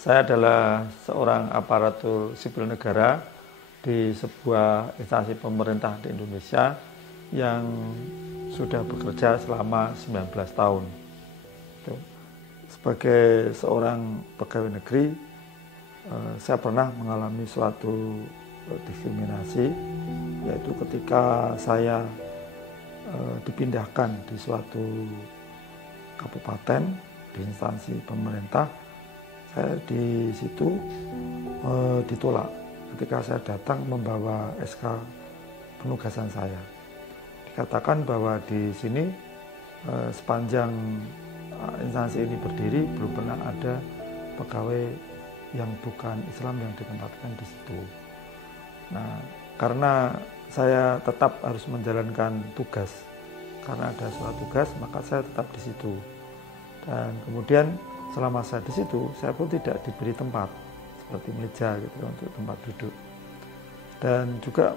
Saya adalah seorang aparatur sipil negara di sebuah instansi pemerintah di Indonesia yang sudah bekerja selama 19 tahun. Sebagai seorang pegawai negeri, saya pernah mengalami suatu diskriminasi, yaitu ketika saya dipindahkan di suatu kabupaten di instansi pemerintah. Saya di situ ditolak ketika saya datang membawa SK penugasan saya. Dikatakan bahwa di sini sepanjang instansi ini berdiri belum pernah ada pegawai yang bukan Islam yang ditempatkan di situ. Nah, karena saya tetap harus menjalankan tugas, karena ada surat tugas, maka saya tetap di situ. Dan kemudian selama saya di situ, saya pun tidak diberi tempat seperti meja gitu untuk tempat duduk. Dan juga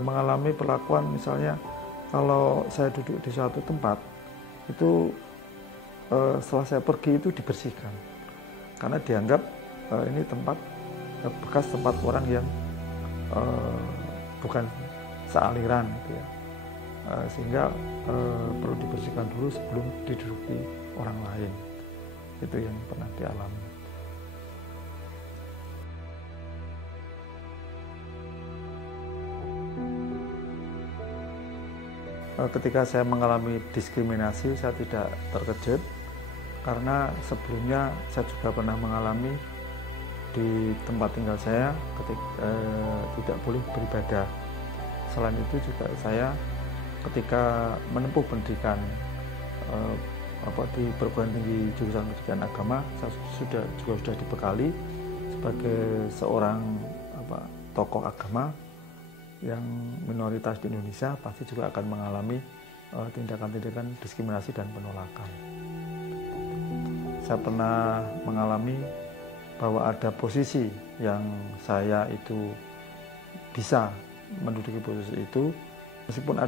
mengalami perlakuan, misalnya kalau saya duduk di suatu tempat itu setelah saya pergi itu dibersihkan, karena dianggap ini tempat bekas tempat orang yang bukan sealiran gitu ya. Sehingga perlu dibersihkan dulu sebelum diduduki orang lain. Itu yang pernah dialami. Ketika saya mengalami diskriminasi, saya tidak terkejut karena sebelumnya saya juga pernah mengalami di tempat tinggal saya tidak boleh beribadah. Selain itu juga saya ketika menempuh pendidikan di perguruan tinggi jurusan pendidikan agama, saya juga sudah dibekali sebagai seorang tokoh agama yang minoritas di Indonesia pasti juga akan mengalami tindakan-tindakan diskriminasi dan penolakan. Saya pernah mengalami bahwa ada posisi yang saya itu bisa menduduki posisi itu, meskipun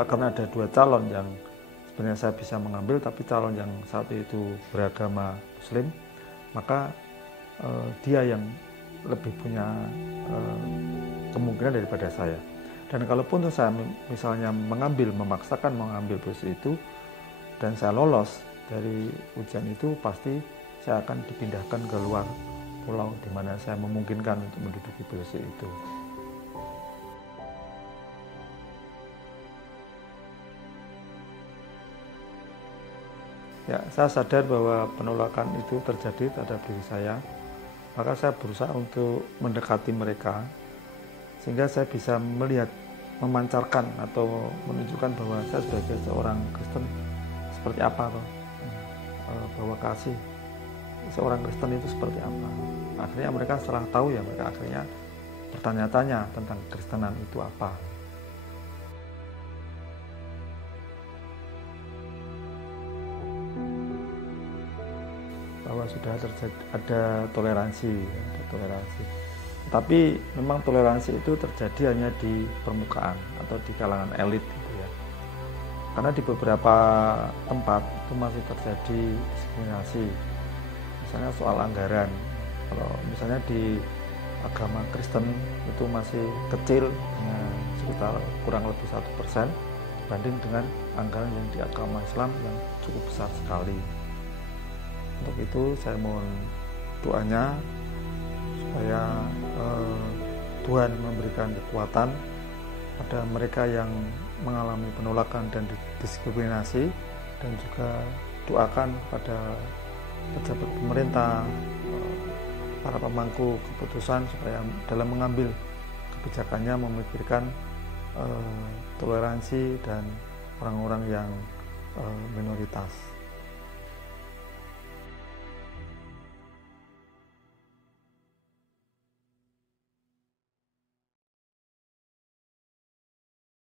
karena ada dua calon yang sebenarnya saya bisa mengambil, tapi calon yang satu itu beragama Muslim, maka dia yang lebih punya kemungkinan daripada saya. Dan kalaupun saya misalnya memaksakan mengambil posisi itu, dan saya lolos dari ujian itu, pasti saya akan dipindahkan ke luar pulau di mana saya memungkinkan untuk menduduki posisi itu. Ya, saya sadar bahwa penolakan itu terjadi terhadap diri saya, maka saya berusaha untuk mendekati mereka, sehingga saya bisa melihat, memancarkan atau menunjukkan bahwa saya sebagai seorang Kristen seperti apa, bahwa kasih seorang Kristen itu seperti apa. Akhirnya mereka setelah tahu ya, mereka akhirnya bertanya-tanya tentang Kristenan itu apa. Bahwa sudah ada toleransi. Tapi memang toleransi itu terjadi hanya di permukaan atau di kalangan elit gitu ya. Karena di beberapa tempat itu masih terjadi diskriminasi. Misalnya soal anggaran. Kalau misalnya di agama Kristen itu masih kecil, sekitar kurang lebih 1% dibanding dengan anggaran yang di agama Islam yang cukup besar sekali. Untuk itu saya mohon doanya supaya Tuhan memberikan kekuatan pada mereka yang mengalami penolakan dan diskriminasi, dan juga doakan pada pejabat pemerintah, para pemangku keputusan supaya dalam mengambil kebijakannya memikirkan toleransi dan orang-orang yang minoritas.